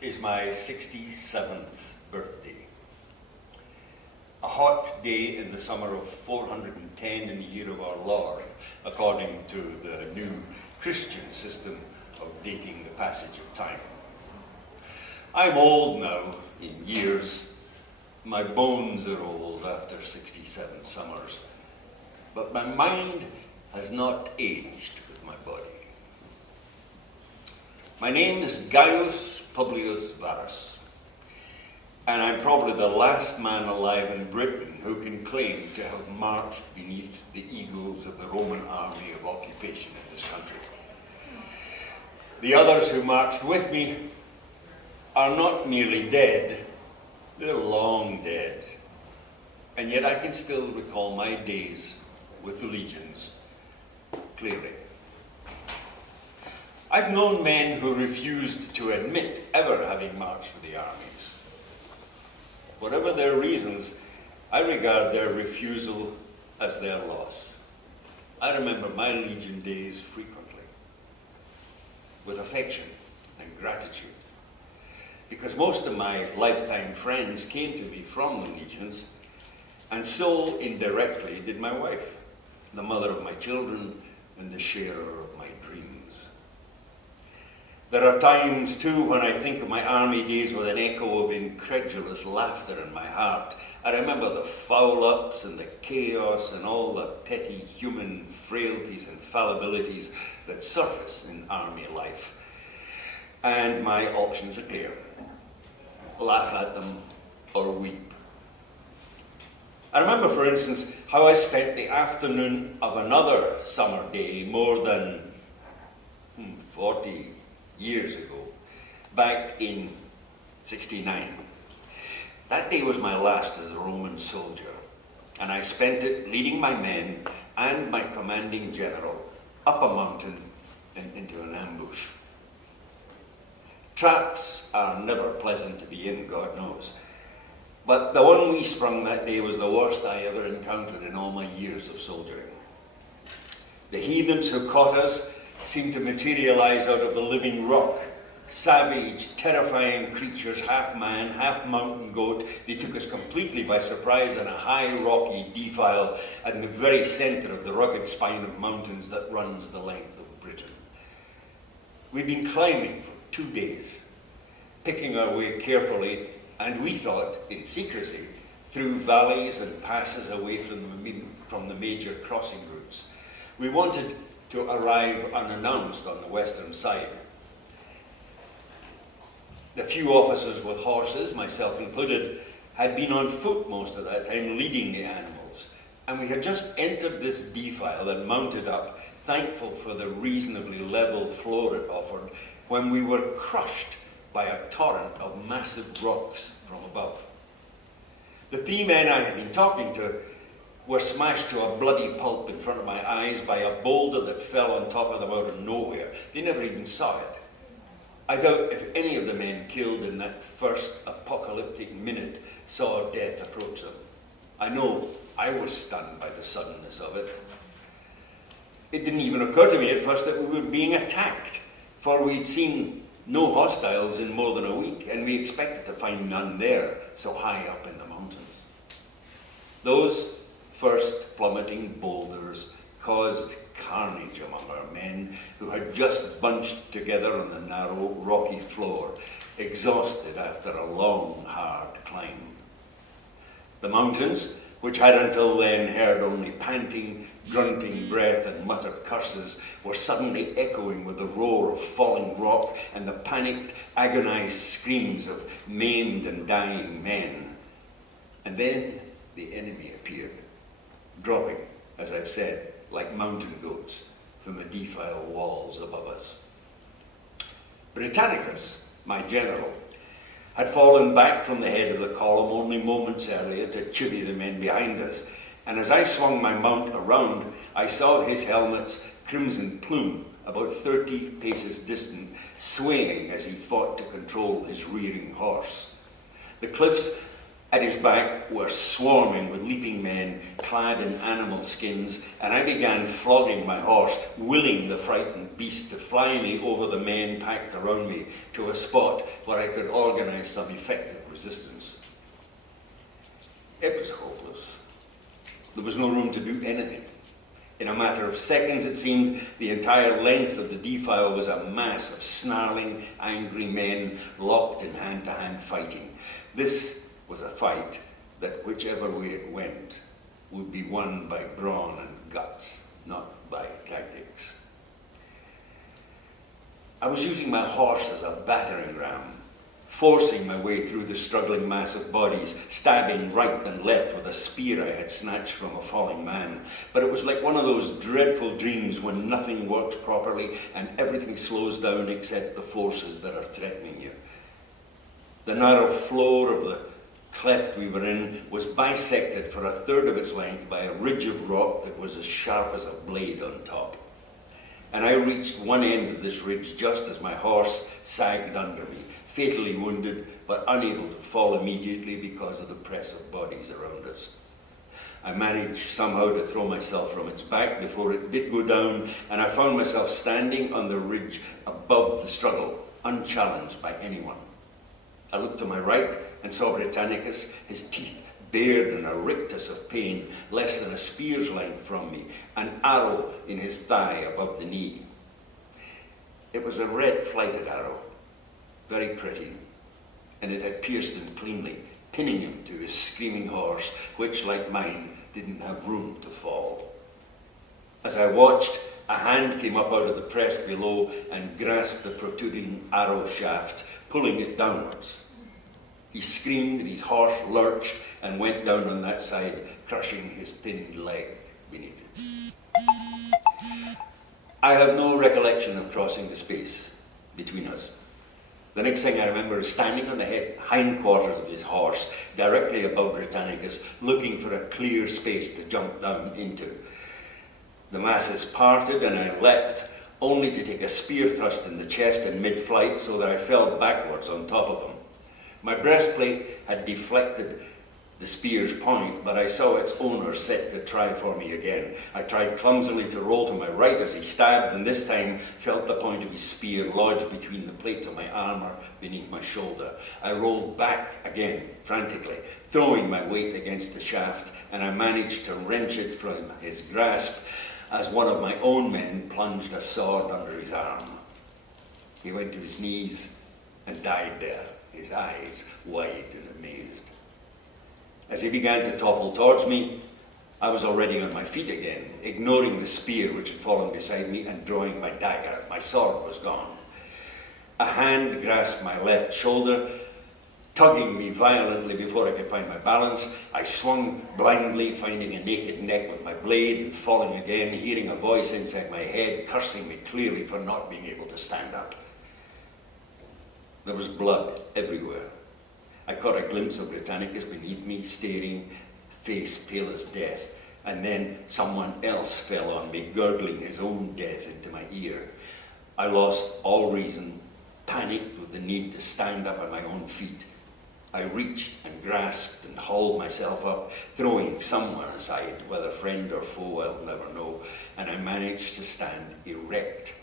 is my 67th birthday. A hot day in the summer of 410 in the year of our Lord, according to the new Christian system of dating the passage of time. I'm old now in years. My bones are old after 67 summers, but my mind has not aged with my body. My name is Gaius Publius Varus, and I'm probably the last man alive in Britain who can claim to have marched beneath the eagles of the Roman army of occupation in this country. The others who marched with me are not merely dead, they're long dead. And yet I can still recall my days with the legions clearly. I've known men who refused to admit ever having marched for the armies. Whatever their reasons, I regard their refusal as their loss. I remember my legion days frequently, with affection and gratitude, because most of my lifetime friends came to me from the legions, and so indirectly did my wife, the mother of my children and the sharer of my dreams. There are times, too, when I think of my army days with an echo of incredulous laughter in my heart. I remember the foul-ups and the chaos and all the petty human frailties and fallibilities that surface in army life. And my options are clear. Laugh at them or weep. I remember, for instance, how I spent the afternoon of another summer day more than 40 years ago, back in '69. That day was my last as a Roman soldier, and I spent it leading my men and my commanding general up a mountain and into an ambush. Traps are never pleasant to be in, God knows, but the one we sprung that day was the worst I ever encountered in all my years of soldiering. The heathens who caught us seemed to materialize out of the living rock. Savage, terrifying creatures, half man, half mountain goat. They took us completely by surprise in a high rocky defile in the very center of the rugged spine of mountains that runs the length of Britain. We'd been climbing for 2 days, picking our way carefully, and we thought, in secrecy, through valleys and passes away from the major crossing routes. We wanted to arrive unannounced on the western side. The few officers with horses, myself included, had been on foot most of that time, leading the animals. And we had just entered this defile and mounted up, thankful for the reasonably level floor it offered, when we were crushed by a torrent of massive rocks from above. The 3 men I had been talking to were smashed to a bloody pulp in front of my eyes by a boulder that fell on top of them out of nowhere. They never even saw it. I doubt if any of the men killed in that first apocalyptic minute saw death approach them. I know I was stunned by the suddenness of it. It didn't even occur to me at first that we were being attacked, for we'd seen no hostiles in more than a week, and we expected to find none there, so high up in the mountains. Those first plummeting boulders caused carnage among our men, who had just bunched together on the narrow, rocky floor, exhausted after a long, hard climb. The mountains, which had until then heard only panting, grunting breath and muttered curses, were suddenly echoing with the roar of falling rock and the panicked, agonized screams of maimed and dying men. And then the enemy appeared, dropping, as I've said, like mountain goats from the defile walls above us. Britannicus, my general, had fallen back from the head of the column only moments earlier to chivvy the men behind us, and as I swung my mount around, I saw his helmet's crimson plume about 30 paces distant, swaying as he fought to control his rearing horse. The cliffs At his back were swarming with leaping men clad in animal skins, and I began flogging my horse, willing the frightened beast to fly me over the men packed around me to a spot where I could organize some effective resistance. It was hopeless. There was no room to do anything. In a matter of seconds, it seemed, the entire length of the defile was a mass of snarling, angry men locked in hand-to-hand fighting. This was a fight that, whichever way it went, would be won by brawn and guts, not by tactics. I was using my horse as a battering ram, forcing my way through the struggling mass of bodies, stabbing right and left with a spear I had snatched from a falling man. But it was like one of those dreadful dreams when nothing works properly and everything slows down except the forces that are threatening you. The narrow floor of the cleft we were in was bisected for a third of its length by a ridge of rock that was as sharp as a blade on top. And I reached one end of this ridge just as my horse sagged under me, fatally wounded, but unable to fall immediately because of the press of bodies around us. I managed somehow to throw myself from its back before it did go down, and I found myself standing on the ridge above the struggle, unchallenged by anyone. I looked to my right and saw Britannicus, his teeth bared in a rictus of pain, less than a spear's length from me, an arrow in his thigh above the knee. It was a red flighted arrow, very pretty, and it had pierced him cleanly, pinning him to his screaming horse, which, like mine, didn't have room to fall. As I watched, a hand came up out of the press below and grasped the protruding arrow shaft, pulling it downwards. He screamed and his horse lurched and went down on that side, crushing his pinned leg beneath it. I have no recollection of crossing the space between us. The next thing I remember is standing on the hindquarters of his horse, directly above Britannicus, looking for a clear space to jump down into. The masses parted and I leapt, only to take a spear thrust in the chest in mid-flight so that I fell backwards on top of him. My breastplate had deflected the spear's point, but I saw its owner set to try for me again. I tried clumsily to roll to my right as he stabbed, and this time felt the point of his spear lodged between the plates of my armour beneath my shoulder. I rolled back again, frantically, throwing my weight against the shaft, and I managed to wrench it from his grasp as one of my own men plunged a sword under his arm. He went to his knees and died there, his eyes wide and amazed. As he began to topple towards me, I was already on my feet again, ignoring the spear which had fallen beside me and drawing my dagger. My sword was gone. A hand grasped my left shoulder, tugging me violently before I could find my balance. I swung blindly, finding a naked neck with my blade and falling again, hearing a voice inside my head cursing me clearly for not being able to stand up. There was blood everywhere. I caught a glimpse of Britannicus beneath me, staring, face pale as death, and then someone else fell on me, gurgling his own death into my ear. I lost all reason, panicked with the need to stand up on my own feet. I reached and grasped and hauled myself up, throwing someone aside, whether friend or foe I'll never know, and I managed to stand erect